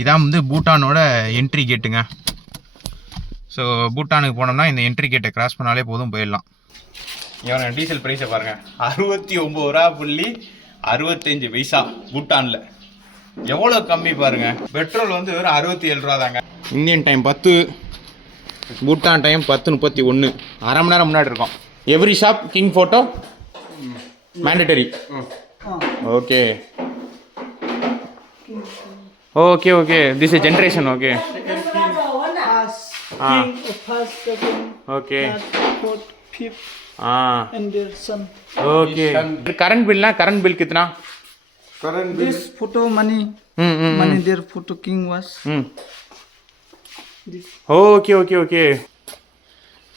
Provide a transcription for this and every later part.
இதான் வந்து பூட்டானோட என்ட்ரி கேட்டுங்க. ஸோ பூட்டானுக்கு போனோம்னா இந்த என்ட்ரி கேட்டை கிராஸ் பண்ணாலே போதும், போயிடலாம். இவங்க டீசல் ப்ரைஸை பாருங்கள், 69.65 ரூபா பூட்டானில். எவ்வளோ கம்மி பாருங்கள். பெட்ரோல் வந்து வெறும் 67 ரூபா தாங்க. இந்தியன் டைம் 10, பூட்டான் டைம் 10:31, அரை மணி நேரம் முன்னாடி இருக்கும். Every shop king photo mandatory. Okay okay okay, this is generation. Okay okay okay. Current bill ना, करंट बिल कितना? Current this photo money money their photo king was this. Okay okay okay.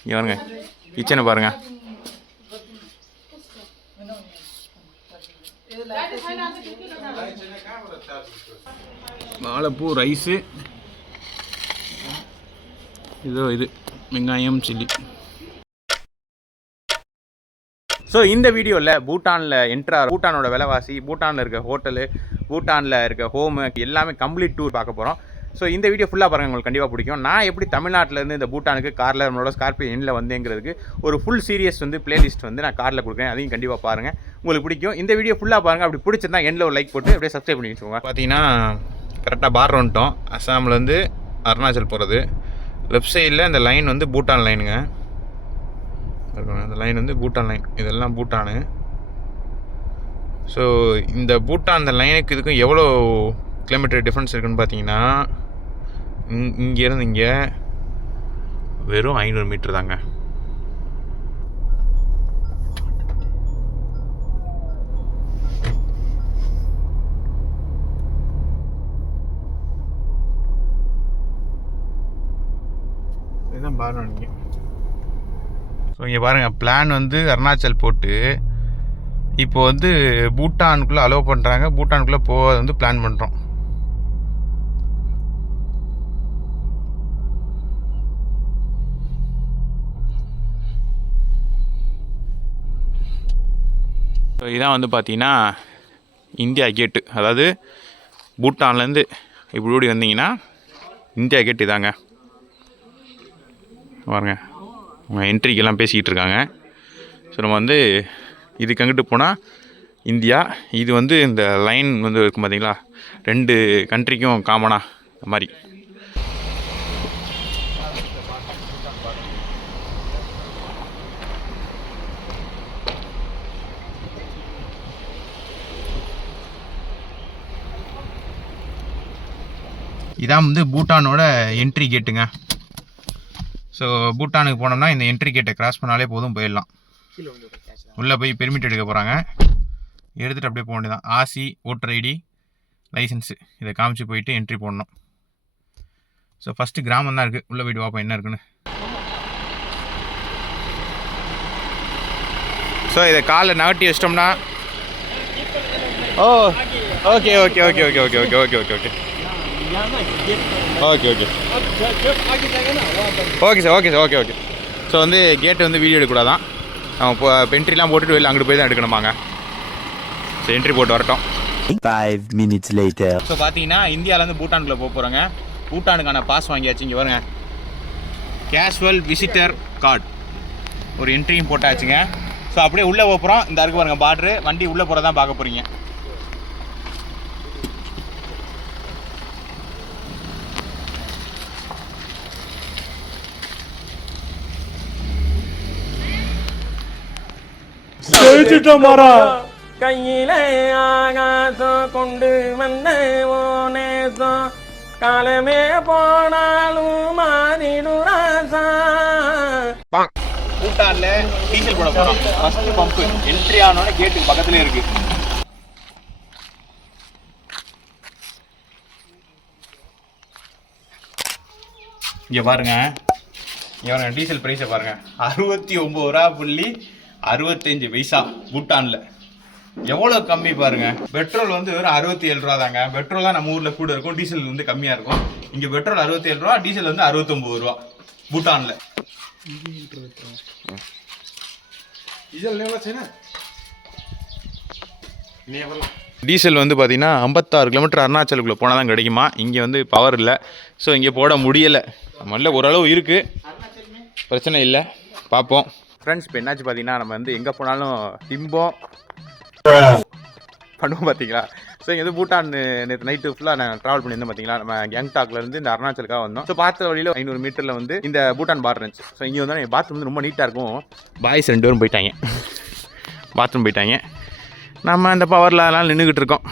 ये वाला kitchen பாருங்க. வாழைப்பூ, rice, இது வெங்காயம், chilli. So இந்த வீடியோவில் பூட்டானில் பூட்டானோட விலைவாசி, பூட்டானில் இருக்க ஹோட்டலு, பூட்டானில் இருக்க ஹோமு எல்லாமே கம்ப்ளீட் டூர் பார்க்க போகிறோம். ஸோ இந்த வீடியோ ஃபுல்லாக பாருங்கள், உங்களுக்கு கண்டிப்பாக பிடிக்கும். நான் எப்படி தமிழ்நாட்டிலேருந்து இந்த பூட்டானுக்கு காரில் நம்மளோட ஸ்கார்பியோ எண்ணில் வந்தேங்கிறதுக்கு ஒரு ஃபுல் சீரியஸ் வந்து பிளேலிஸ்ட் வந்து நான் காரில் கொடுக்குறேன், அதையும் கண்டிப்பாக பாருங்கள், உங்களுக்கு பிடிக்கும். இந்த வீடியோ ஃபுல்லாக பாருங்கள். அப்படி பிடிச்சிருந்தா எண்ணில் ஒரு லைக் போட்டு அப்படியே சப்ஸ்கிரைப் பண்ணி வச்சுக்கோங்க. பார்த்தீங்கன்னா கரெக்டாக பார்டர் வந்துட்டோம். அஸ்ஸாம்லேருந்து அருணாச்சல் போகிறது. லெஃப்ட் சைடில் இந்த லைன் வந்து பூட்டான் லைனுங்க. அந்த லைன் வந்து பூட்டான் லைன், இதெல்லாம் பூட்டானு. ஸோ இந்த பூட்டான் அந்த லைனுக்கு இதுக்கும் எவ்வளோ கிலோமீட்டர் டிஃப்ரென்ஸ் இருக்குதுன்னு பார்த்தீங்கன்னா, இங்கேருந்து இங்கே வெறும் 500 மீட்டர் தாங்க. இதுதான் பாருங்க. நீங்கள் ஸோ இங்கே பாருங்கள், பிளான் வந்து அருணாச்சல் போட்டு இப்போ வந்து பூட்டானுக்குள்ளே அலோவ் பண்ணுறாங்க. பூட்டானுக்குள்ளே போக வந்து பிளான் பண்ணுறோம். ஸோ இதான் வந்து பார்த்தீங்கன்னா இந்தியா கேட்டு. அதாவது பூட்டான்லேருந்து இப்படி ஓடி வந்தீங்கன்னா இந்தியா கேட் இதாங்க. பாருங்க, என்ட்ரிக்கெல்லாம் பேசிக்கிட்டு இருக்காங்க. ஸோ நம்ம வந்து இதுக்கு அங்கிட்டு போனால் இந்தியா, இது வந்து இந்த லைன் வந்து இருக்கும் பார்த்தீங்களா, 2 கண்ட்ரிக்கும் காமனாக இந்த மாதிரி. இதான் வந்து பூட்டானோட என்ட்ரி கேட்டுங்க. ஸோ பூட்டானுக்கு போனோம்னா இந்த என்ட்ரி கேட்டை கிராஸ் பண்ணாலே போதும், போயிடலாம். உள்ளே போய் பெர்மிட் எடுக்க போகிறாங்க, எடுத்துகிட்டு அப்படியே போக வேண்டியதான். ஆர்சி, ஓட்டர் ஐடி, லைசன்ஸு இதை காமிச்சு போயிட்டு என்ட்ரி போடணும். ஸோ ஃபஸ்ட்டு கிராமம் தான் இருக்குது, உள்ளே போய்ட்டு பார்ப்போம் என்ன இருக்குன்னு. ஸோ இதை காலில் நகட்டி வச்சிட்டோம்னா, oh okay okay okay okay okay okay okay okay okay okay okay okay sir, okay sir, okay okay. So வந்து கேட்டு வந்து வீடியோ எடுக்கக்கூடாதான், நம்ம இப்போ என்ட்ரிலாம் போட்டுட்டு வெளில அங்கிட்டு போய் தான் எடுக்கணுமாங்க. ஸோ என்ட்ரி போட்டு வரட்டும். 5 minutes later. ஸோ பார்த்தீங்கன்னா இந்தியாவிலேருந்து பூட்டானுக்குள்ளே போக போகிறோங்க. பூட்டானுக்கான பாஸ் வாங்கியாச்சு. இங்கே வருங்க, கேஷுவல் விசிட்டர் கார்டு, ஒரு என்ட்ரியும் போட்டாச்சுங்க. ஸோ அப்படியே உள்ளே போகிறோம். இந்த இருக்கு பாருங்க பார்டரு, வண்டி உள்ளே போகிறதான் பார்க்க போகிறீங்க. கையிலே ஆகாசம் கொண்டு வந்த ஓனேசம் காலமே போனாலும் மாறிடுராசா. பூட்டான்ல டீசல் போட போறோம். ஃபர்ஸ்ட் பம்ப் என்ட்ரி ஆனோட கேட்டுக்கு பக்கத்துலயே இருக்கு. இங்க பாருங்க, டீசல் பிரைஸை பாருங்க, 69.65 ரூபா பூட்டான்ல. எவ்வளோ கம்மி பாருங்க. பெட்ரோல் வந்து வெறும் 67 ரூபா தாங்க. பெட்ரோல் தான் நம்ம ஊரில் கூட இருக்கும், டீசல் வந்து கம்மியாக இருக்கும். இங்கே பெட்ரோல் 67 ரூபா, டீசல் வந்து 69 ரூபா பூட்டான்ல. டீசல் வந்து பார்த்தீங்கன்னா 56 கிலோமீட்டர் அருணாச்சலுக்குள்ளே போனால் தான் கிடைக்குமா. இங்கே வந்து பவர் இல்லை. ஸோ இங்கே போட முடியலை. நம்மள ஓரளவு இருக்குது, பிரச்சனை இல்லை. பார்ப்போம் ஃப்ரெண்ட்ஸ். இப்போ என்னாச்சு பார்த்தீங்கன்னா, நம்ம வந்து எங்கே போனாலும் டிம்போ பண்ணுவோம் பார்த்தீங்களா. ஸோ இங்கே வந்து பூட்டான் நேற்று நைட்டு ஃபுல்லாக நான் ட்ராவல் பண்ணியிருந்தேன் பார்த்தீங்களா. நம்ம கேங்டாக்லேருந்து இந்த அருணாச்சலுக்காக வந்தோம். ஸோ பார்த்த வழியில் 500 மீட்டரில் வந்து இந்த பூட்டான் பார்டர் இருந்துச்சு. ஸோ இங்கே வந்து பாத்ரூம் வந்து ரொம்ப நீட்டாக இருக்கும். பாய்ஸ் 2 பேரும் போயிட்டாங்க, பாத்ரூம் போயிட்டாங்க. நம்ம அந்த பவரில் அதெல்லாம் நின்றுக்கிட்டு இருக்கோம்.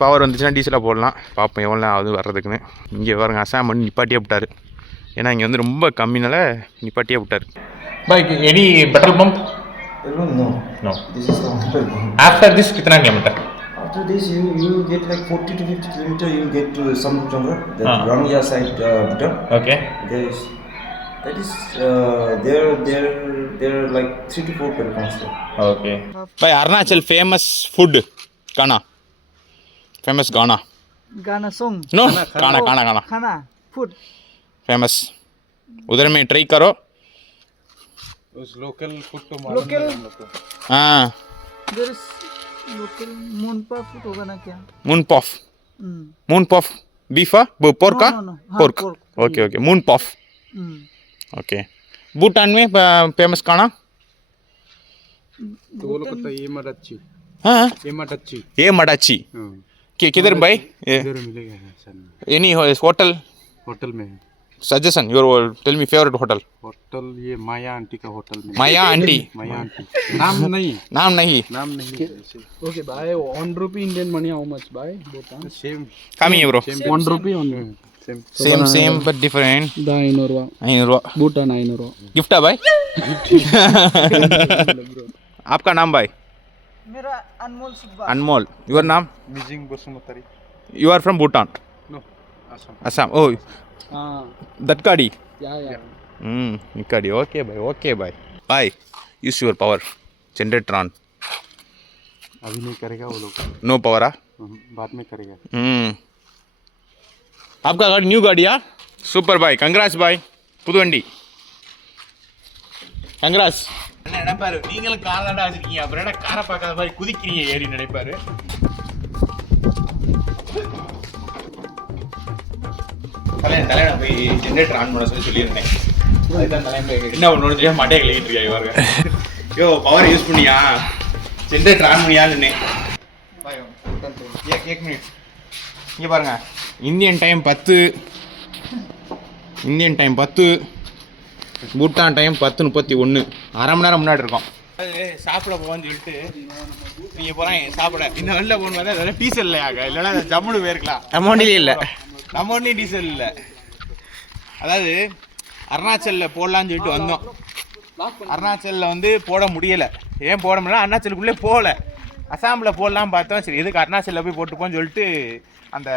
பவர் வந்துச்சுன்னா டீசலாக போடலாம். பார்ப்போம் எவ்வளோ ஆகுது வர்றதுக்குன்னு. இங்கே பாருங்க அசாம் பண்ணி நிப்பாட்டியே விட்டார். ஏன்னா இங்கே வந்து ரொம்ப கம்மினால நிப்பாட்டியே விட்டார். Bike any petrol pump? No. No. This is the petrol pump. After this कितना kilometre? After this, you get like 40 to 50 kilometer. You get to Samjongga, the Rangya side, Bhutan. Okay. That is there are like 3 to 4 petrol pumps there. Okay. By Arunachal famous food, Ghana. Famous Ghana. Ghana song. No. Ghana. Khana food. Famous. उधर में try करो. उस local food तो Local. हाँ. There is local Moonpa food होगा ना क्या? Moon puff. Hmm. Moon puff. Beef ah? Pork ah? No. हाँ, Pork. pork. Okay. Moon puff. Hmm. Okay. Bhutan में famous खाना? तो वो लोग कहता है ये मडच्ची, हाँ. ये मडच्ची। ये मडाची. किधर भाई? इधर मिलेगा सर, Any hotel? होटल में। Suggestion. Your tell me favorite hotel. Hotel ये माया आंटी का होटल में। माया आंटी. माया आंटी। नाम नहीं। नाम नहीं. Okay, buy 1 rupee Indian money. How much buy? Bhutan. Same. Come here bro. 1 rupee only. Same but different. 500 ரூபா. 500 रूपा. Bhutan 500 रூபா. Gift है भाई. आपका नाम भाई? मेरा अनमोल सुब्बा. अनमोल. Your नाम? Mijing Bosumutari. You are from Bhutan. No. Assam. Assam. Oh. हाँ. Datkadi. या. Datkadi. Okay bye. Bye. Use your power. Generator on. अभी नहीं करेगा वो लोग. No power ah? बाद में करेगा. आपका गाड़ी न्यू गाड़ी आ? Super bye. Congrats bye. புது வண்டி. Congrats. என்ன நினைப்பாரு, நீங்களும் கார் தாண்டா வச்சிருக்கீங்க, அப்புறம் என்ன காரை பார்க்காத மாதிரி குதிக்கிறீங்க ஏறி நினைப்பாரு. தலைவன் போய் ஜென்ரேட்டர் ஆன் பண்ண சொல்லியிருந்தேன். அதுதான் தலைவன் போய் என்ன ஒன்று தெரியாம மாட்டே கழிக்கிட்டு இருக்காரு பாருங்க. யோ பவர் யூஸ் பண்ணியா, ஜென்ரேட்டர் ஆன் பண்ணியான்னு. एक मिनट. இங்கே பாருங்க, இந்தியன் டைம் 10, பூட்டான் டைம் 10:31. அரை மணி நேரம் முன்னாடி இருக்கோம். சாப்பிட போவான்னு சொல்லிட்டு நீங்கள் போகிறாங்க சாப்பிட. இந்த வெளில போகணும் அதெல்லாம் டீசல் இல்லையாங்க, இல்லைன்னா ஜம்முன்னு போயிருக்கலாம். நம்ம ஒன்றும் டீசல் இல்லை. அதாவது அருணாச்சலில் போடலான்னு சொல்லிட்டு வந்தோம். அருணாச்சலில் வந்து போட முடியலை. ஏன் போட முடியல, அருணாச்சலுக்குள்ளே போகல. அசாமில் போடலாம் பார்த்தோம். சரி எதுக்கு அருணாச்சலில் போய் போட்டுப்போன்னு சொல்லிட்டு அந்த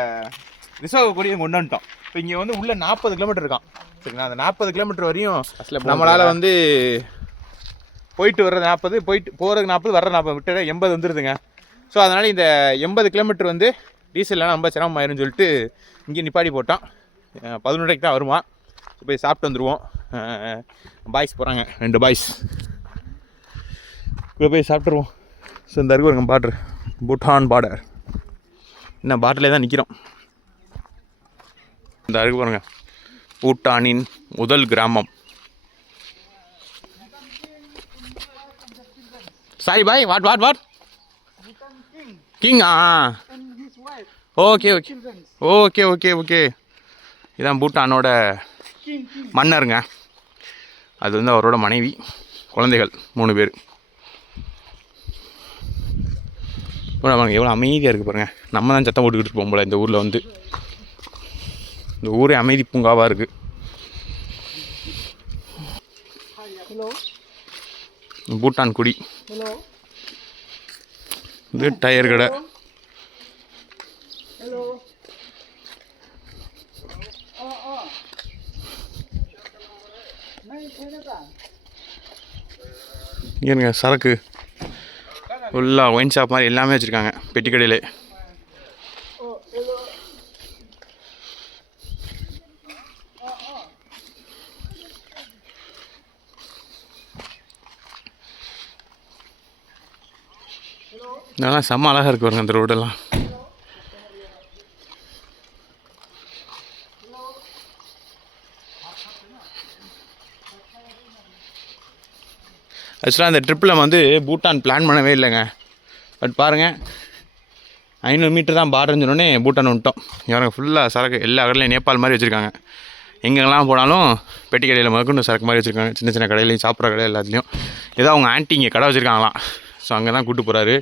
ரிசர்வ் கொடியை கொண்டு வந்துட்டோம். இப்போ இங்கே வந்து உள்ள 40 கிலோமீட்டர் இருக்கான். சரிங்களா, அந்த 40 கிலோமீட்டர் வரையும் நம்மளால் வந்து போயிட்டு வர்றது 40, போகிறதுக்கு 40, வர்ற 40, விட்டு 80 வந்துடுதுங்க. ஸோ அதனால் இந்த 80 கிலோமீட்டர் வந்து டீசல்லாம் ரொம்ப சிரமம் ஆயிரும்னு சொல்லிட்டு இங்கே நிப்பாடி போட்டோம். 11:30 தான் வருமா. போய் சாப்பிட்டு வந்துடுவோம். பாய்ஸ் போகிறாங்க, 2 பாய்ஸ் இப்போ போய் சாப்பிட்ருவோம். ஸோ இந்த அருக்கு பாருங்க பார்டர், பூட்டான் பார்டர். இன்னும் பார்டர்லேயே தான் நிற்கிறோம். இந்த அருக்கு பாருங்க, பூட்டானின் முதல் கிராமம். Sorry bye, what king. Okay. இதான் பூட்டானோட மன்னருங்க. அது வந்து அவரோட மனைவி, குழந்தைகள் 3 பேர். பாருங்க எவ்வளோ அமைதியாக இருக்குது பாருங்கள். நம்ம தான் சத்தம் போட்டுக்கிட்டு இருப்போம் போல் இந்த ஊரில் வந்து. இந்த ஊரே அமைதி பூங்காவாக இருக்குது. பூட்டான் குடி. இது டயர் கடை. ஏனுங்க சரக்கு ஃபுல்லாக ஒயின் ஷாப் மாதிரி எல்லாமே வச்சுருக்காங்க பெட்டி கடையிலே. இதெல்லாம் செம்ம அழகாக இருக்கு பாருங்க அந்த ரோடெல்லாம். ஆக்சுவலாக அந்த ட்ரிப்பில் வந்து பூட்டான் பிளான் பண்ணவே இல்லைங்க. பட் பாருங்கள் 500 மீட்டர் தான் பார்டர்னு சொன்னோடனே பூட்டான் வந்துட்டோம். இவங்க ஃபுல்லாக சரக்கு எல்லா கடையிலையும் நேபாள் மாதிரி வச்சுருக்காங்க. எங்கெங்கெல்லாம் போனாலும் பெட்டி கடையில் முதற்கொண்டு சரக்கு மாதிரி வச்சுருக்காங்க. சின்ன சின்ன கடையிலையும் சாப்பிட்ற கடை எல்லாத்துலேயும். ஏதோ அவங்க ஆன்ட்டி இங்கே கடை வச்சுருக்காங்களாம். ஸோ அங்கே தான் கூப்பிட்டு போகிறாரு.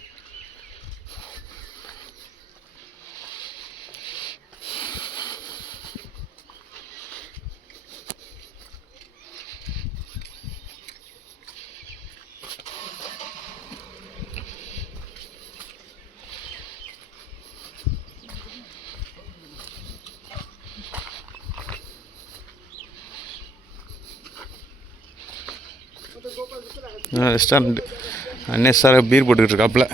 ரெஸ்டாரண்ட் அண்ணே சார் பீர் போட்டுக்கிட்டு இருக்காப்புல.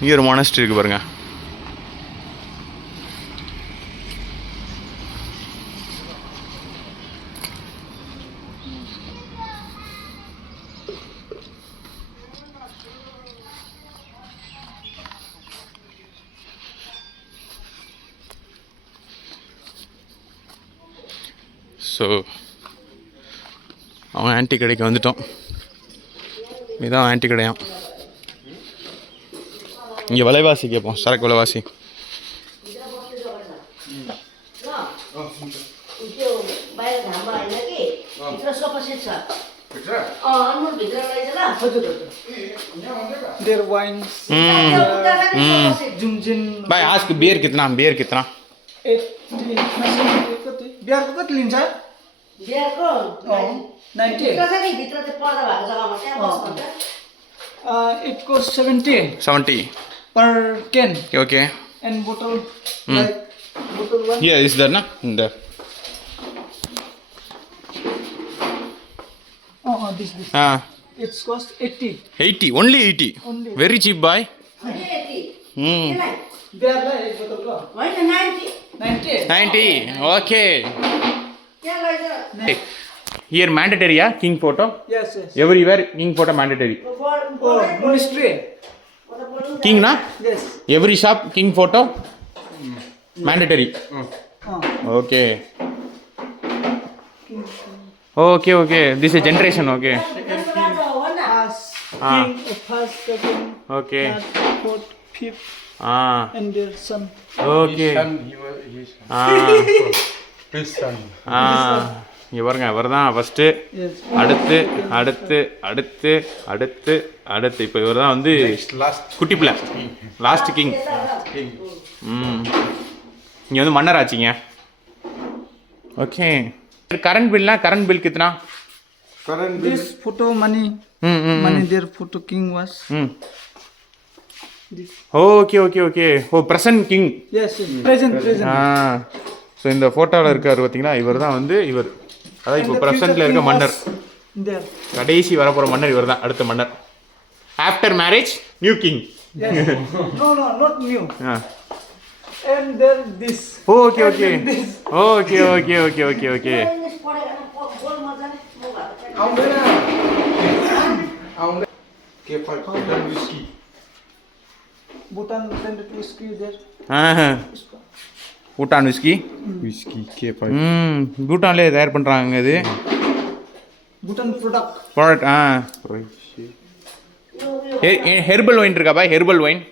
இங்கே ஒரு மானஸ்ட்ரி இருக்குது பாருங்க. ஸோ அவன் ஆன்ட்டி கடைக்கு வந்துட்டோம். இதுதான் ஆன்ட்டி கடையாம். இங்கே விலைவாசி கேட்போம், சரக்கு விலைவாசி. Their wines. भाई आज के बियर कितना? बियर कितना? 80 कति बियरको कति लिन्छ? बियरको 90. भित्र छ नि, भित्र त्यो पर्दा भएको जग्गामा त्यहाँ बस्नुहुन्छ. It costs 70 70. per can Okay. and bottle like bottle one. Yeah, is there na? There. This. It's cost 80. 80. Only 80. Only. Very cheap, boy. होइन 80. Hmm. त्यसलाई बियरलाई एक बोतल ल होइन 90. 90. 90. Okay. त्यहाँ लैजाऊ. Here mandatory, yeah? King photo. Yes. Everywhere king photo mandatory. Monastery. King na? Yes. Every shop king photo mandatory. Okay. Okay. This is generation. Okay. King, first, second, Okay. third, fourth, fifth, and their son. Okay. இங்கே பாருங்க, இவர் தான் first. அடுத்து அடுத்து அடுத்து அடுத்து அடுத்து இப்போ இவர் தான் வந்து குட்டி பிள்ளை, லாஸ்ட் கிங். இங்கே வந்து மன்னர் ஆச்சுங்க. ஓகே. கரண்ட் பில்னா கரண்ட் பில் கித்தனா? This photo money. Money their photo king was. Okay. Oh present king. Yes. Present. So இந்த ஃபோட்டோவில் இருக்கார் பார்த்தீங்களா, இவர் தான் வந்து இவர். அதாவது இப்போ ப்ரெசென்ட்டில் இருக்க மன்னர். There. கடைசி வரப்போகிற மன்னர் இவர் தான், அடுத்த மன்னர். After marriage new king. Yes. No, not new. And there this. Okay. This. Okay. Bhutan branded whiskey there. Bhutan whisky. பூட்டான்லேயே தயார் பண்ணுறாங்க இது. Bhutan product. Product. Herbal wine இருக்கா பாய்? ஹெர்பல் ஒயின்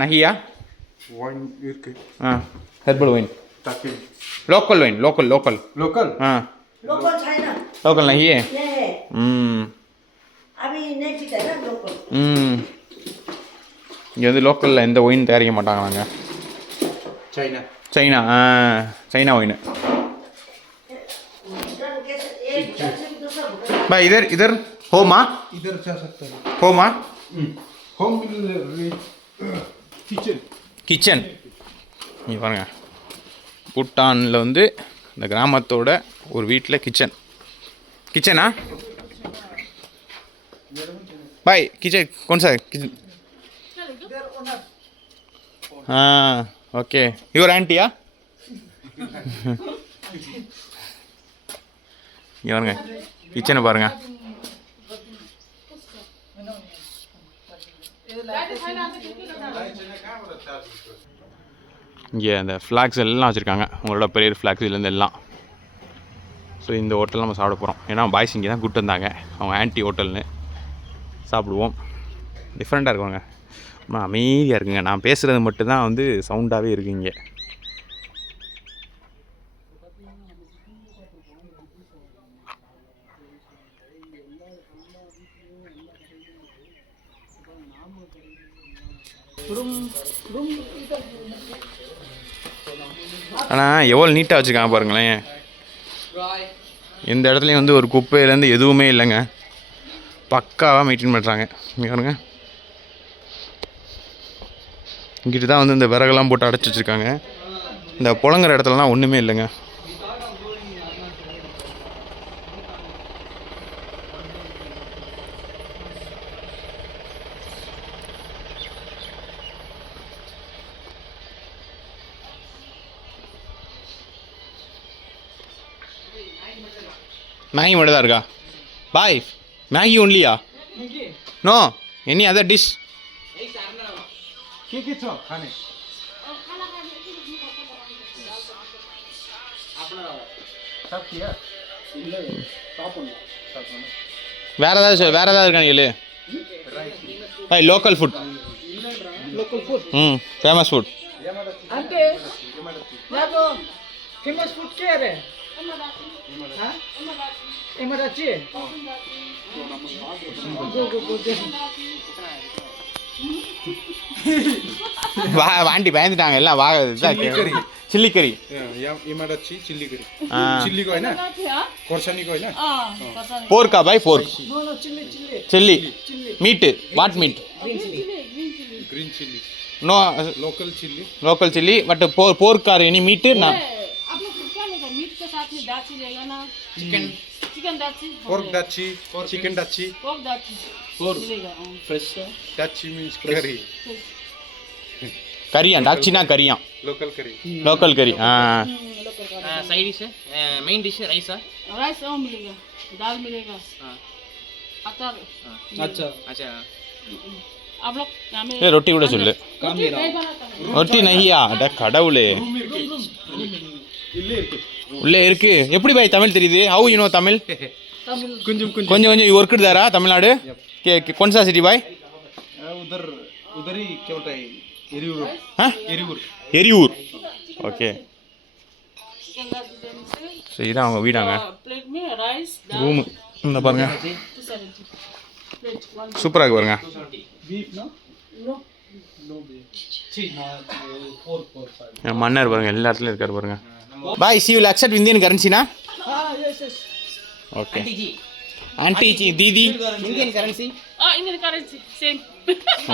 நஹியா herbal wine. Local wine. Local local छैन. Local நஹியே. अभी नहीं ठीक है ना लोकल. இங்கே வந்து லோக்கலில் எந்த ஒயின் தயாரிக்க மாட்டாங்களாங்க. China wine. भाई इधर होमा इधर जा सकता है. होमा Home கிச்சன். நீ பாருங்க, பூட்டானில் வந்து இந்த கிராமத்தோட ஒரு வீட்டில் கிச்சனா பாய் किचन कौन सा किचन? ஓகே. யுவர் ஆன்ட்டியா? இங்கே பாருங்க, கிச்சனை பாருங்க. இங்கே அந்த ஃப்ளாக்ஸ் எல்லாம் வச்சுருக்காங்க, உங்களோட பெரிய ஃப்ளாக்ஸ் இதுலேருந்து எல்லாம். ஸோ இந்த ஹோட்டல் நம்ம சாப்பிட போகிறோம். ஏன்னா பாய்ஸ் இங்கே தான் கூப்பிட்டு வந்தாங்க, அவங்க ஆன்டி ஹோட்டல்னு. சாப்பிடுவோம். டிஃப்ரெண்ட்டாக இருக்குங்க, ரொம்ப அமைதியாக இருக்குங்க. நான் பேசுகிறது மட்டும்தான் வந்து சவுண்டாகவே இருக்குது இங்கே. ஆனால் எவ்வளோ நீட்டாக வச்சுருக்காங்க பாருங்களேன். எந்த இடத்துலையும் வந்து ஒரு குப்பையிலேருந்து எதுவுமே இல்லைங்க, பக்காவாக மெயின்டைன் பண்ணுறாங்க. இங்கே பாருங்க, இங்கிட்டு தான் வந்து இந்த விறகெல்லாம் போட்டு அடைச்சி வச்சுருக்காங்க. இந்த புழங்குற இடத்துலலாம் ஒன்றுமே இல்லைங்க. மேகி மட்டும் தான் இருக்கா பாய்? மேகி ஒன்லியா? No any other dish? வேறு ஏதாவது இருக்காங்க இல்லை பாய்? Local food, famous food. Famous food क्या है? एमराची வாண்டி பயந்துட்டாங்க எல்லாம். चिल्ली करी इमराची चिल्ली करी चिल्ली को है ना, कोरसानी को है ना, पोर्क का भाई, pork chilli meat, what meat? Green chilli, no local chilli but pork का एनी मीट ना? आप लोग क्या लेगा? मीट के साथ में दाची लेगा ना, चिकन दाची, पोर्क दाची, चिकन दाची, पोर्क दाची, पोर्क लेगा फ्रेश दाची मींस करी, करिया दाक्षिणा करिया, लोकल करी. हाँ साइड डिश है, मेन डिश है राइस है, राइस और मिलेगा, दाल मिलेगा, अचार. अच्छा अच्छा आप लोग यहाँ में ये रोटी கூட சொல்லு. रोटी नहीं बनाता है. ரொட்டி நையா? அட கடவுளே, உள்ளே இருக்கு. எப்படி பாய் தமிழ் தெரியுது? How you know Tamil? கொஞ்சம் கொஞ்சம் யூ ஒர்க் தேரா தமிழ்நாடு? कौन सा सिटी भाई? उधर ही क्या होता है, एरियूर. हाँ एरियूर. ஓகே. ஸோ இதான் அவங்க வீடாங்க. प्लेट में राइस, ரூமு இந்த பாருங்க, 270 प्लेट वन. சூப்பராக இருக்கு பாருங்க. மன்னர் பாருங்க, எல்லா இடத்துலையும் இருக்காரு பாருங்க. பாய் சி வில் அக்செப்ட் இந்தியன் கரன்சினா? ஓகே. आंटी जी दीदी Indian currency, Indian currency same.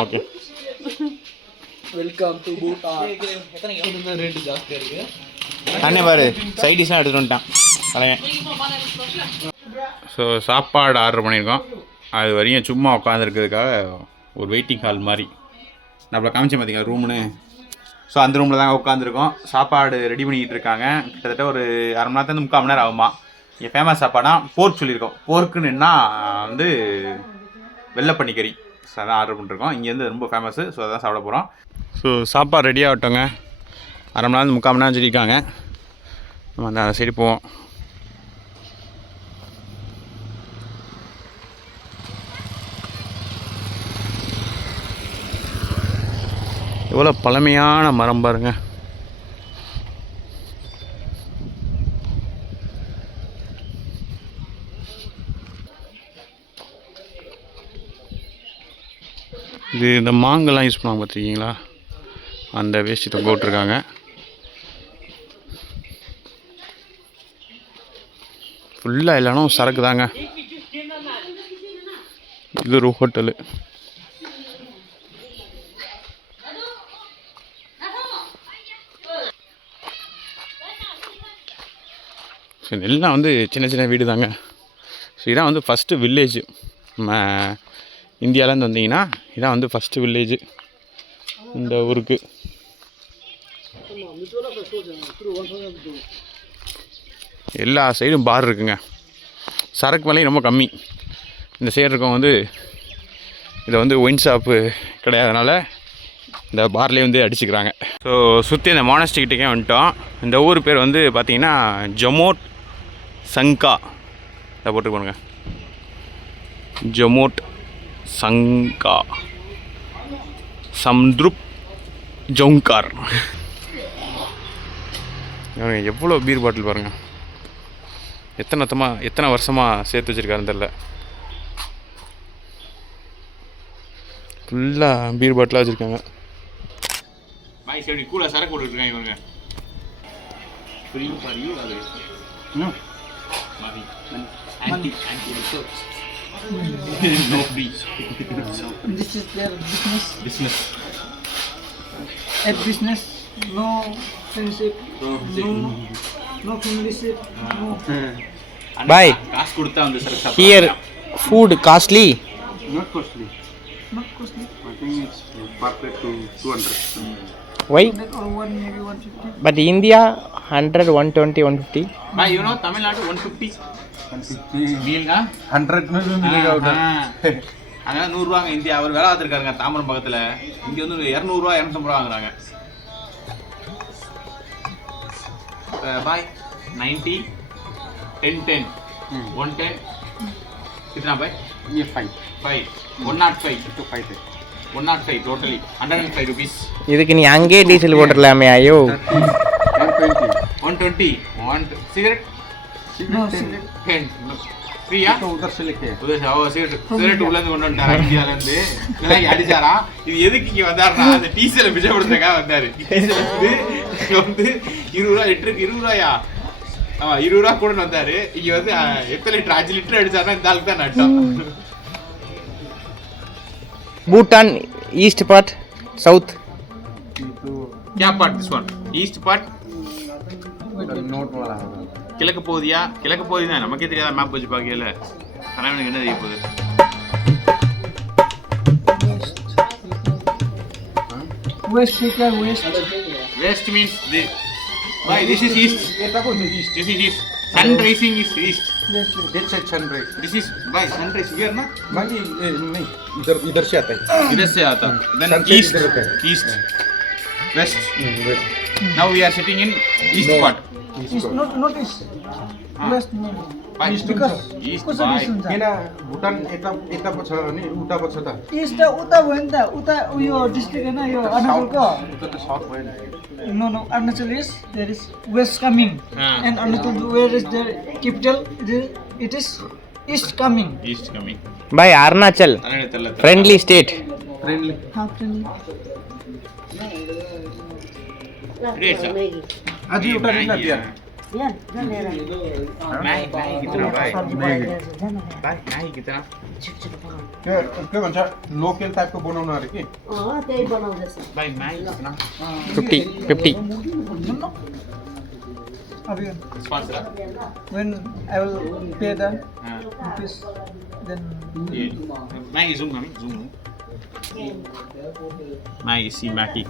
Okay. Welcome to Bhutan. Rate जास्त இருக்கு. அண்ணே பாரு சைட் டிஷ்லாம் எடுத்துகிட்டு வந்துட்டான் தலைவன். ஸோ சாப்பாடு ஆர்டர் பண்ணியிருக்கோம். அது வரையும் சும்மா உட்காந்துருக்கிறதுக்காக ஒரு வெயிட்டிங் ஹால் மாதிரி நம்மளை காமிச்சேன் பார்த்தீங்களா ரூம்னு. ஸோ அந்த ரூமில் தான் உட்காந்துருக்கோம். சாப்பாடு ரெடி பண்ணிக்கிட்டு இருக்காங்க. கிட்டத்தட்ட ஒரு அரை மணி நேரத்துலேருந்து 3/4 மணி நேரம் ஆகுமா. இங்கே ஃபேமஸ் சாப்பாடுனா போர்க் சொல்லியிருக்கோம். போர்க்குன்னா வந்து வெள்ளைப்பன்னிக்கறி. ஸோ அதான் ஆர்டர் பண்ணிருக்கோம். இங்கேருந்து ரொம்ப ஃபேமஸ்ஸு. ஸோ அதான் சாப்பிட போகிறோம். ஸோ சாப்பாடு ரெடி ஆகட்டோங்க. அரை மணி நேரம் 3/4 மணி நேரம் சொல்லியிருக்காங்க. நம்ம அந்த சைடு போவோம். எவ்வளோ பழமையான மரம் பாருங்க. இது இந்த மாங்கெல்லாம் யூஸ் பண்ணுவாங்க பார்த்துருக்கீங்களா, அந்த வேஸ்ட்டு தொங்க விட்ருக்காங்க. ஃபுல்லாக இல்லைனா சரக்கு தாங்க. இது ஒரு ஹோட்டலு. ஸோ இதெல்லாம் வந்து சின்ன சின்ன வீடு தாங்க. ஸோ இதான் வந்து ஃபஸ்ட்டு வில்லேஜு. நம்ம இந்தியாவிலேருந்து வந்தீங்கன்னா இதான் வந்து ஃபஸ்ட்டு வில்லேஜு இந்த ஊருக்கு. எல்லா சைடும் பார் இருக்குங்க. சரக்கு விலையும் ரொம்ப கம்மி. இந்த சைடு இருக்கவங்க வந்து இதை வந்து ஒயின் ஷாப்பு கிடையாதனால இந்த பார்லேயே வந்து அடிச்சுக்கிறாங்க. ஸோ சுற்றி இந்த மானஸ்டிக்கிட்டே வந்துட்டோம். இந்த ஊர் பேர் வந்து பார்த்திங்கன்னா ஜமோட் சங்கா. இதை போட்டு போடுங்க, ஜமோட் சங்கா சம்த்ருப் ஜோங்கார். எவ்வளோ பீர் பாட்டில் பாருங்கள், எத்தனை வருஷமாக சேர்த்து வச்சுருக்காருன்னு தெரில. ஃபுல்லாக பீர் பாட்டிலாக வச்சுருக்காங்க. பாய் சரி கூட சரக்கு போட்டுருக்காங்க இவங்க. ஃப்ரீ ஃபார் யூ அது anti resource no free. This is their business. At business, no friendship, no familyship, no. Bye. காசு கொடுத்தா வந்து சரக்கு சாப்பிடுறாங்க. Here, food costly. Not costly. I think it's per plate to 200. Why? Or one maybe 150. But India, 100, 120, 150. Bye you know Tamil Nadu 150 மீல்னா 100 में भी मिलेगा उधर. அங்கே 100 ரூபாங்க இந்தியா. அவர் வேலை பார்த்துருக்காருங்க தாம்பரம் பக்கத்தில். இங்கே வந்து 200 ரூபா 250 ரூபா வாங்குறாங்க. பாய் 90 10 10 110 कितना भाई? ये 5 105 to 5 है. 105 totally 105 rupees. இதுக்கு நீ அங்கே டீசல் போட்டுடலாமே ஐயோ. 120. 120 cigarette No, 10 ஃப்ரீயா? तो उधर से लेके आए. சிகரெட் உள்ள இருந்து கொண்டு வந்துட்டாரா இந்தியால இருந்து. இதெல்லாம் அடிச்சாரா? இது எதுக்கு இங்க வந்தாருன்னா அந்த டீசலை மிச்சப்படுத்துறதுக்காக வந்தாரு. டீசல் வந்து 20 ரூபா லிட்டருக்கு 20 ரூபாயா? ஆமா 20 ரூபா கூட வந்தாரு. இங்க வந்து எத்தனை லிட்டர் 5 லிட்டர் அடிச்சாருன்னா இந்த ஆளுக்கு தான் நட்டம். Bhutan, east part, south. क्या part this one? East part note वाला है. கிழக்கு பகுதியா? கிழக்கு பகுதி தான் நமக்கே தெரியாத மேப் வச்சு பார்க்கல. ஆனால் எனக்கு என்ன தெரிய போகுது? West here, west. West means this. Why this is east? ये तक हो east. This is east. Sun rising is east. Yes, yes. That side sunrise. This is why sunrise here ना? बाकी नहीं इधर से आता है. इधर से आता. Then Sunset east, इधर होता है. east, west. west. Now we are sitting in east No. part. East, not east. West maybe. Why? Because East कसो why? east हुन्छ? किन भुटान यता पछि अनि उता पछि त East त उता भयो नि त. उता उयो डिस्ट्रिक्ट हैन यो अरुणाचलको. उता त साउथ भयो नि. No, Arunachal is there is west coming, and Arunachal where is the capital? It is east coming. East coming. By Arunachal, அண்ணே தெரியல. friendly state. Friendly. How friendly? Great sir. आज एउटा दिन दिया. Yan, yan, yan. Nahi कितना भाई? Nahi कितना? के भन्छ लोकल टाइपको बनाउनु अरे के त्यही बनाउँदैछ. भाई nahi कितना? 50. Abhi, Sponsor. when I will pay the हाँ. rupees, then Nahi zoom kami zoom. Nahi si Maki.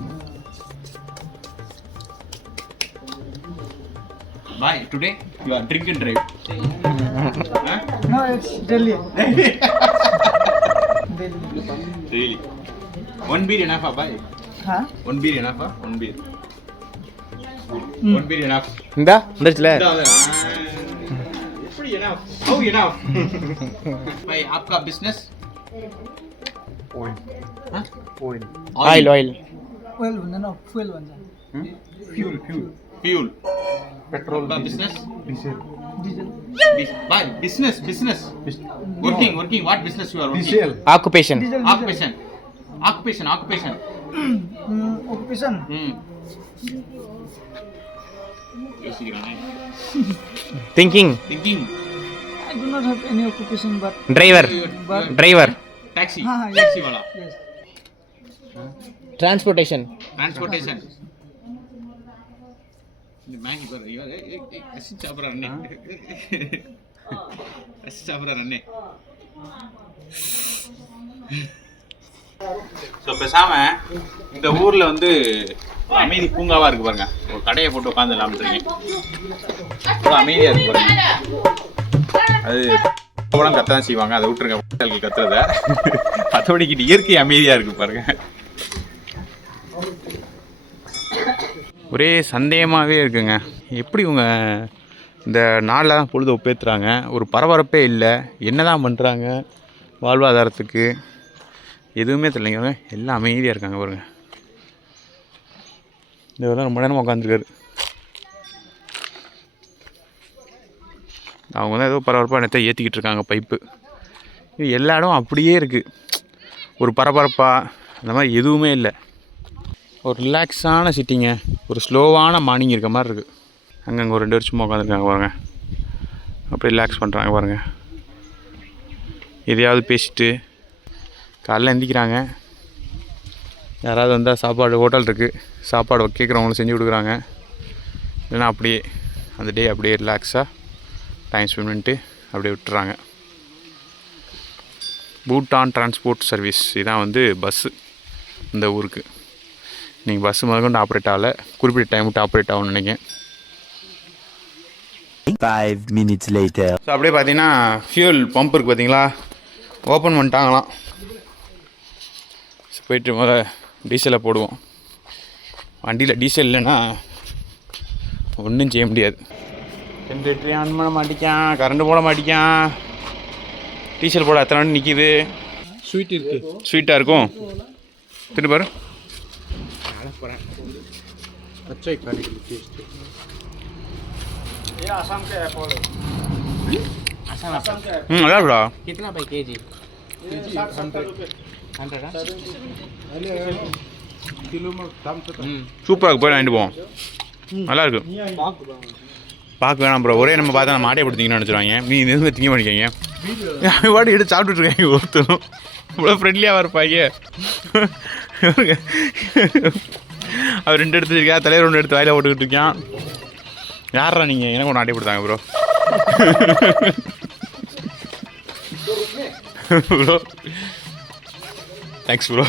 Bye. Today you are drink and drive. Huh? no, it's Delhi. Delhi. Really? One beer enough, bye. Huh? One beer enough, one beer. One beer enough. இந்தா வந்துருச்சுல. Pretty enough. How enough? Bye. आपका business? Oil Huh? Oil Oil. Oil भन्दा न fuel भन्छ. Fuel Fuel. Petrol आपका business? Diesel Diesel. Bye. Business. Working. What business you are working? Diesel Occupation. Diesel. Occupation. Occupation. Thinking. I do not have any occupation, but Driver. Taxi. हाँ, yes. Taxi वाला. yes. Transportation. Transportation. Maggi पर ऐसी चापरा रन्ने. ऐसी Chapora रन्ने. So பேசாமல் இந்த ஊரில் வந்து அமைதி பூங்காவாக இருக்குது பாருங்க. ஒரு கடையை போட்டு உட்காந்துடலாம்னு இருக்கேன். அமைதியாக இருக்கு பாருங்க. அது அவ்வளோ கத்த தான் செய்வாங்க, அதை விட்டுருங்க ஹோட்டல்கள் கத்துறத. மற்றபடிக்கிட்டு இயற்கை அமைதியாக இருக்குது பாருங்க. ஒரே சந்தேகமாகவே இருக்குங்க, எப்படி இவங்க இந்த நாளில் தான் பொழுது ஒப்பேற்றுறாங்க. ஒரு பரபரப்பே இல்லை, என்ன தான் பண்ணுறாங்க வாழ்வாதாரத்துக்கு எதுவுமே தெரியலைங்க. எல்லாம் அமைதியாக இருக்காங்க பாருங்க. இந்த தான் ரொம்ப நேரம் உட்காந்துருக்காரு. அவங்க தான் ஏதோ பரபரப்பாக நேரத்தை ஏற்றிக்கிட்டு இருக்காங்க பைப்பு. இது எல்லா இடம் அப்படியே இருக்குது, ஒரு பரபரப்பாக அந்த மாதிரி எதுவுமே இல்லை. ஒரு ரிலாக்ஸான சிட்டிங்க, ஒரு ஸ்லோவான மார்னிங் இருக்க மாதிரி இருக்குது. அங்கங்கே ஒரு 2 பேர் சும்மா உட்காந்துருக்காங்க பாருங்கள், அப்படியே ரிலாக்ஸ் பண்ணுறாங்க பாருங்கள். எதையாவது பேசிட்டு காலைல எந்திக்கிறாங்க. யாராவது வந்தால் சாப்பாடு ஹோட்டல் இருக்குது, சாப்பாடு கேட்குறவங்களும் செஞ்சு கொடுக்குறாங்க. இல்லைன்னா அப்படியே அந்த டே அப்படியே ரிலாக்ஸாக டைம் ஸ்பெண்ட் பண்ணிட்டு அப்படியே விட்டுறாங்க. பூட்டான் டிரான்ஸ்போர்ட் சர்வீஸ் இதான் வந்து பஸ்ஸு இந்த ஊருக்கு. நீங்கள் பஸ்ஸு முதல்கொண்டு ஆப்ரேட் ஆகலை, குறிப்பிட்ட டைம் விட்டு ஆப்ரேட் ஆகும்னு நினைக்கிறேன். 5 minutes later. ஸோ அப்படியே பார்த்தீங்கன்னா ஃபியூல் பம்ப் இருக்குது பார்த்தீங்களா, ஓப்பன் பண்ணிட்டாங்களாம். போய்ட்டு முதல்ல டீசலை போடுவோம். வண்டியில் டீசல் இல்லைன்னா ஒன்றும் செய்ய முடியாது. ஜென்ரேட்டரே ஆன் பண்ண மாட்டேக்கான், கரண்ட்டு போட மாட்டேக்கான். டீசல் போட அத்தனை மணி நிற்கிது. ஸ்வீட் இருக்குது, ஸ்வீட்டாக இருக்கும். திட்டு பாரு, अच्छा ही खाने के लिए टेस्ट है। ये आसाम के है फल। आसाम के है। நல்லா இருக்குடா. कितना भाई केजी? 100 किलो में दाम तो சூப்பராக இருக்கு, போய் வாங்கிட்டு போவோம். நல்லா இருக்கு. பார்க்க வேணாம் ப்ரோ, ஒரே நம்ம பார்த்தா நம்ம ஆட்டையை பிடிச்சிங்கன்னு நினச்சிருவாங்க. நீ எதுவுமே திங்க மாட்டேங்க, பாட்டு எடுத்து சாப்பிட்டுட்ருக்காங்க ஒருத்தரும். இவ்வளோ ஃப்ரெண்ட்லியாக இருப்பாங்க. அவர் 2 எடுத்து வச்சிருக்கா, தலைவர் 1 எடுத்து வாயில போட்டுக்கிட்டு இருக்கான். யாரா நீங்கள், எனக்கு ஒன்று ஆட்டை கொடுத்தாங்க bro. Bro thanks bro.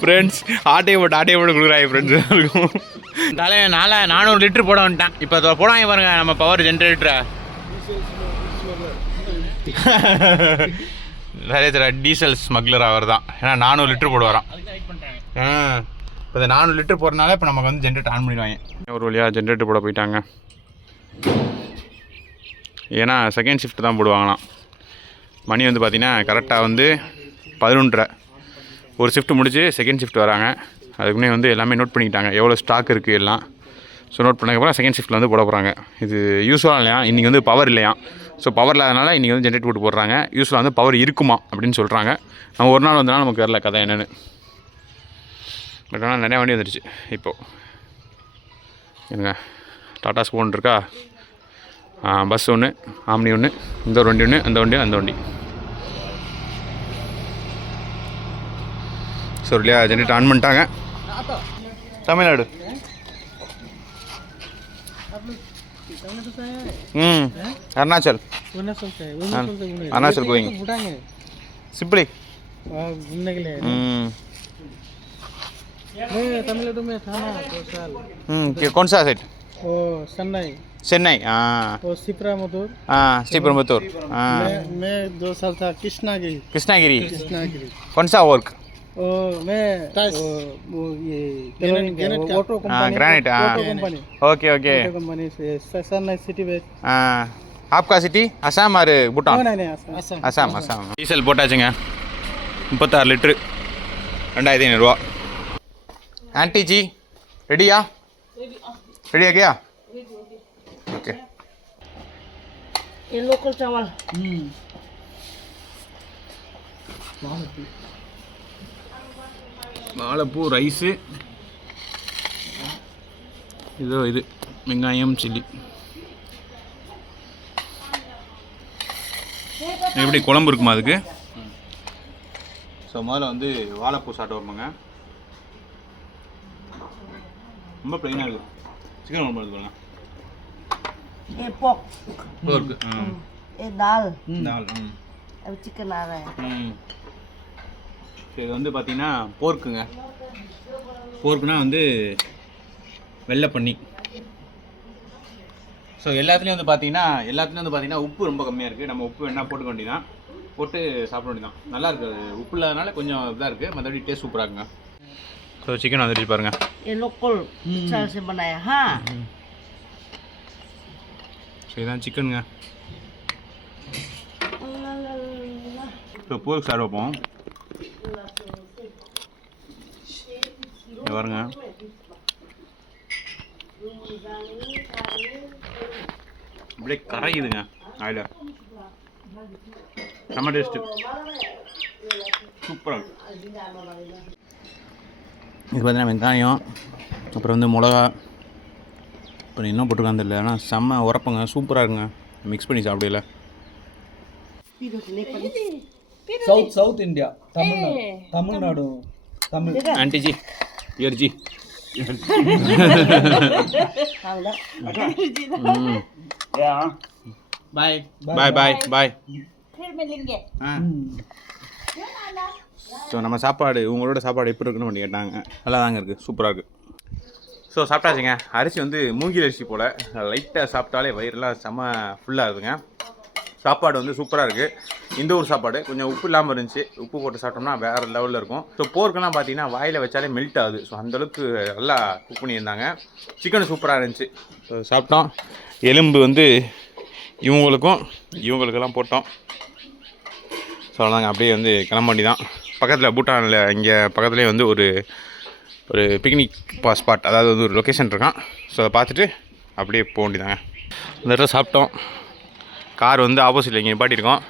Friends ஆட்டையை போட்டு கொடுக்குறாங்க ஃப்ரெண்ட்ஸ் இருக்கும். தலையை 400 லிட்டர் போட வந்துட்டேன். இப்போ போடாங்க பாருங்க நம்ம பவர் ஜென்ரேட்டரை. நிறைய தடவை டீசல் ஸ்மக்லர் அவர் தான், ஏன்னா 400 லிட்டர் போடுவாராம். இப்போ இந்த 400 லிட்டர் போடுறதுனால இப்போ நமக்கு வந்து ஜென்ரேட்டர் ஆன் பண்ணிடுவாங்க. ஒரு வழியாக ஜென்ரேட்டர் போட போயிட்டாங்க. ஏன்னா செகண்ட் ஷிஃப்ட் தான் போடுவாங்களாம். மணி வந்து பார்த்திங்கன்னா கரெக்டாக வந்து 11:30. ஒரு ஷிஃப்ட் முடிச்சு செகண்ட் ஷிஃப்ட் வராங்க. அதுக்குன்னே வந்து எல்லாமே நோட் பண்ணிக்கிட்டாங்க, எவ்வளோ ஸ்டாக் இருக்குது எல்லாம். ஸோ நோட் பண்ணதுக்கப்புறம் செகண்ட் ஷிஃப்ட்டில் வந்து போட போகிறாங்க. இது யூஸ்வலாக இல்லையா, இன்றைக்கி வந்து பவர் இல்லையா. ஸோ பவர் இல்லாதனால இன்றைக்கி வந்து ஜென்ரேட் போட்டு போடுறாங்க. யூஸ்வலாக வந்து பவர் இருக்குமா அப்படின்னு சொல்கிறாங்க. நம்ம ஒரு நாள் வந்தனால நமக்கு வரல கதை என்னென்னு. பட் ஆனால் நிறையா வண்டி வந்துடுச்சு இப்போது. என்னங்க டாடா ஸ்கூன் இருக்கா, பஸ் ஒன்று, ஆம்னி ஒன்று, இந்த ஒரு வண்டி ஒன்று, அந்த வண்டி. ஸோ இல்லையா ஜென்ரேட்டர் ஆன் பண்ணிட்டாங்க. தமிழ்நாடு. अरुणाचल गोइंग सिंपली घूमने के लिए। मैं तमिलनाडु में था ना 2 साल। कौन सा सेट? वो चेन्नई। वो सिपरामतूर। सिपरामतूर। मैं 2 साल था कृष्णागिरी। कौन सा वर्क? मैं वो ये auto company. Granite. Auto company. Okay auto company से चेन्नई सिटी में। आपका सिटी असम और भूटान? नहीं असम। डीजल போட்டாச்சுங்க 36 லிட்டரு 2500 ரூபா. आंटी जी रेडिया? रेडी है क्या? ओके। ये लोकल चावल। வாழைப்பூ, ரைஸு, இது வெங்காயம், சில்லி. எப்படி குழம்பு இருக்குமா அதுக்கு? ஸோ முதல்ல வந்து வாழைப்பூ சாப்பிட்டு வரணுங்க. ரொம்ப ப்ளைனாக இருக்குது. சிக்கன் குழம்பு எடுத்து பாருங்க. ये pork। ये दाल। अब चिकन आ रहा है। இது வந்து பார்த்தீங்கன்னா போர்க்குங்க. போர்க்குனா வந்து வெள்ளை பண்ணி. ஸோ எல்லாத்துலேயும் வந்து பார்த்தீங்கன்னா உப்பு ரொம்ப கம்மியாக இருக்குது. நம்ம உப்பு வேணால் போட்டுக்க வேண்டியதான், போட்டு சாப்பிட வேண்டியதான். நல்லா இருக்குது. உப்பு இல்லாதனால கொஞ்சம் இதாக இருக்குது, மற்றபடி டேஸ்ட் சூப்பராக இருக்குங்க. ஸோ சிக்கன் வந்துட்டு பாருங்க. ये लोकल चाल से बनाया हाँ. ஸோ இதான் சிக்கனுங்க. ஸோ போர்க் சார் வைப்போம். பாருங்க, அப்படியே கரையுதுங்க ஆயில. செம்ம டேஸ்ட்டு, சூப்பராக இருக்குது. இது பார்த்தீங்கன்னா வெங்காயம், அப்புறம் வந்து மிளகா, அப்புறம் இன்னும் போட்டுருக்கான்னு தெரியல, ஆனால் செம்ம உரப்புங்க, சூப்பராக இருக்குங்க. மிக்ஸ் பண்ணி சாப்பிடல. South India, Tamil Nadu. Aunty ji, यार जी. Bye bye bye bye. फिर मिलेंगे. ஸோ நம்ம சாப்பாடு, உங்களோட சாப்பாடு எப்படி இருக்குன்னு பண்ணி கேட்டாங்க. நல்லா தாங்க இருக்குது, சூப்பராக இருக்குது. ஸோ சாப்பிட்டாச்சுங்க. அரிசி வந்து மூங்கில் அரிசி போல் லைட்டாக சாப்பிட்டாலே வயிறுலாம் செம்ம ஃபுல்லாக இருக்குதுங்க. சாப்பாடு வந்து சூப்பராக இருக்குது. இந்த ஊர் சாப்பாடு கொஞ்சம் உப்பு இல்லாமல் இருந்துச்சு. உப்பு போட்டு சாப்பிட்டோம்னா வேறு லெவலில் இருக்கும். ஸோ போர்க்கெல்லாம் பார்த்தீங்கன்னா வாயில் வச்சாலே மெல்ட் ஆகுது. ஸோ அந்தளவுக்கு நல்லா குக் பண்ணியிருந்தாங்க. சிக்கன் சூப்பராக இருந்துச்சு. ஸோ சாப்பிட்டோம். எலும்பு வந்து இவங்களுக்கெல்லாம் போட்டோம். ஸோ அவ்வளோதாங்க, அப்படியே வந்து கிளம்ப வேண்டி தான். பக்கத்தில் பூட்டானில் இங்கே பக்கத்துலேயே வந்து ஒரு பிக்னிக் ஸ்பாட், அதாவது வந்து ஒரு லொக்கேஷன் இருக்கான். ஸோ அதை பார்த்துட்டு அப்படியே போக வேண்டியதாங்க. இந்த இடத்துல சாப்பிட்டோம். கார் வந்து ஆப்போசிட்டில் இங்கே நிப்பாட்டியிருக்கோம்.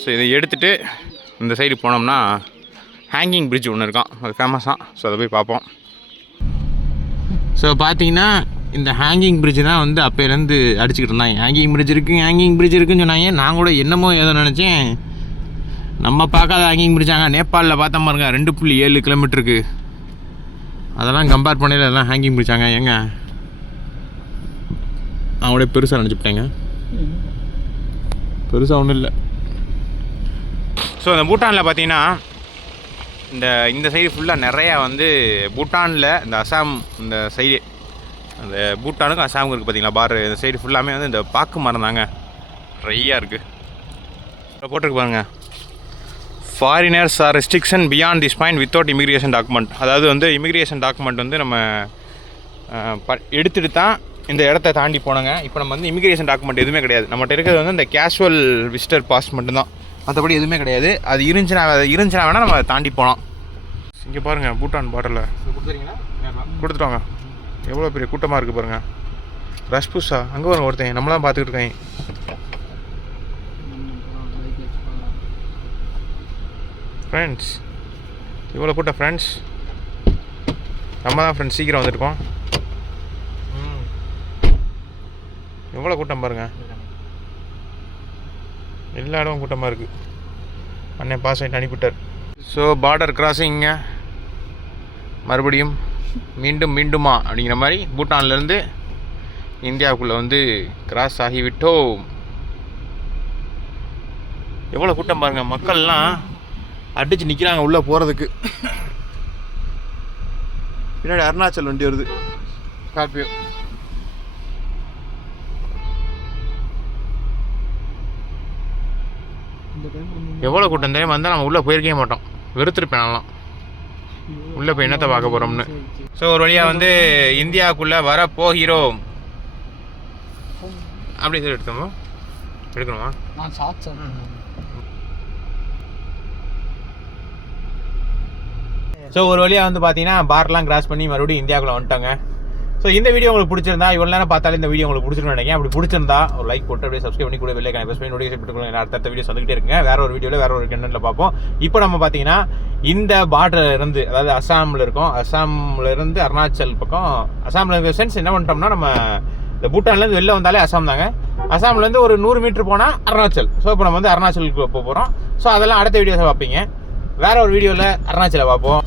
ஸோ இதை எடுத்துகிட்டு இந்த சைடு போனோம்னா ஹேங்கிங் பிரிட்ஜ் ஒன்று இருக்கான், அது ஃபேமஸாக. ஸோ அதை போய் பார்ப்போம். ஸோ பார்த்தீங்கன்னா இந்த ஹேங்கிங் பிரிட்ஜ் தான் வந்து அப்போலேருந்து அடிச்சுக்கிட்டு இருந்தாங்க. ஹேங்கிங் பிரிட்ஜ் இருக்குன்னு சொன்னாங்க. நான் கூட என்னமோ ஏதோ நினச்சேன், நம்ம பார்க்காத ஹேங்கிங் பிரிட்ஜாங்க. நேபாளில் பார்த்தா பாருங்க 2.7 கிலோமீட்டருக்கு. அதெல்லாம் கம்பேர் பண்ணல, அதெல்லாம் ஹேங்கிங் பிரிட்ஜாங்க. ஏங்க அவங்களே பெருசாக நினச்சிப்பிட்டேங்க. பெருசாக ஒன்றும் இல்லை. ஸோ இந்த பூட்டானில் பார்த்தீங்கன்னா இந்த சைடு ஃபுல்லாக நிறையா வந்து பூட்டானில் இந்த அசாம் இந்த சைடு, அந்த பூட்டானுக்கும் அசாமுக்கும் இருக்குது பார்த்தீங்களா பாரு. இந்த சைடு ஃபுல்லாமே வந்து இந்த பாக்கு மரம் தாங்க நிறையா இருக்குது. போட்டிருக்கு பாருங்க, foreigners are restriction beyond this point without immigration document. அதாவது வந்து இமிக்ரேஷன் டாக்குமெண்ட் வந்து நம்ம எடுத்துகிட்டு தான் இந்த இடத்த தாண்டி போனாங்க. இப்போ நம்ம வந்து இமிக்ரேஷன் டாக்குமெண்ட் எதுவுமே கிடையாது. நம்மகிட்ட இருக்கிறது வந்து இந்த கேஷுவல் விசிட்டர் பாஸ் மட்டும்தான், மற்றபடி எதுவுமே கிடையாது. அது இருந்துச்சுன்னா வேணால் நம்ம அதை தாண்டி போகலாம். இங்கே பாருங்கள், பூட்டான் பார்டரில் கொடுத்துட்டாங்க. எவ்வளோ பெரிய கூட்டமாக இருக்குது பாருங்கள். ரஷ் புஷா அங்கே பாருங்க, ஒருத்தன் நம்மளாம் பார்த்துக்கிட்டு இருக்காங்க. ஃப்ரெண்ட்ஸ் இவ்வளோ கூட்டம் ஃப்ரெண்ட்ஸ். நம்ம தான் ஃப்ரெண்ட்ஸ் சீக்கிரம் வந்துருக்கோம். எவ்வளோ கூட்டம் பாருங்கள், எல்லா இடமும் கூட்டமாக இருக்குது. அண்ணன் பாஸ் ஆகிட்டு அனுப்பிவிட்டார். ஸோ பார்டர் கிராசிங்க, மறுபடியும் மீண்டுமா அப்படிங்கிற மாதிரி பூட்டான்லேருந்து இந்தியாவுக்குள்ளே வந்து கிராஸ் ஆகிவிட்டோம். எவ்வளோ கூட்டம் பாருங்கள், மக்கள்லாம் அடித்து நிற்கிறாங்க உள்ளே போகிறதுக்கு. பின்னாடி அருணாச்சல் வண்டி வருது, ஸ்கார்பியோ. எவ்வளோ கூட்டம் தெரியும் வந்தால் நம்ம உள்ளே போயிருக்கவே மாட்டோம், வெறுத்துருப்பேன் நான்லாம். உள்ளே போய் என்னத்தை பார்க்க போகிறோம்னு. ஸோ ஒரு வழியாக வந்து இந்தியாவுக்குள்ளே வர போகிறோம். அப்படி சொல்லி எடுக்கணுமா? ஸோ ஒரு வழியாக வந்து பார்த்தீங்கன்னா பார்லாம் கிராஸ் பண்ணி மறுபடியும் இந்தியாவுக்குள்ளே வந்துட்டாங்க. ஸோ இந்த வீடியோ உங்களுக்கு பிடிச்சிருந்தா, இவ்வளோ நேரம் பார்த்தாலும் இந்த வீடியோ உங்களுக்கு பிடிச்சிருன்னு நினைக்கிறேன். அப்படி பிடிச்சிருந்தா ஒரு லைக் போட்டு அப்படியே சப்ஸ்கிரைப் பண்ணி கூட பெல் ஐகானை ப்ரெஸ் பண்ணி நோட்டிஃபிகேஷன் போட்டுக்கோங்க. அடுத்த வீடியோ வந்துகிட்டே இருக்குங்க. வேற ஒரு வீடியோவில் வேற ஒரு கண்டென்ட்ல பார்ப்போம். இப்போ நம்ம பார்த்தீங்கன்னா இந்த பார்டர்ல இருந்து, அதாவது அசாமில் இருக்கோம், அசாமில் இருந்து அருணாச்சல் பக்கம். அசாமில் இருக்க சென்ஸ் என்ன பண்ணிட்டோம்னா, நம்ம இந்த பூட்டான்லேருந்து வெளில வந்தாலே அசாம் தாங்க. அசாம்லேருந்து ஒரு 100 மீட்டர் போனால் அருணாச்சல். ஸோ இப்போ நம்ம வந்து அருணாச்சலுக்கு போக போகிறோம். ஸோ அதெல்லாம் அடுத்த வீடியோஸை பார்ப்பீங்க. வேற ஒரு வீடியோவில் அருணாச்சலை பார்ப்போம்.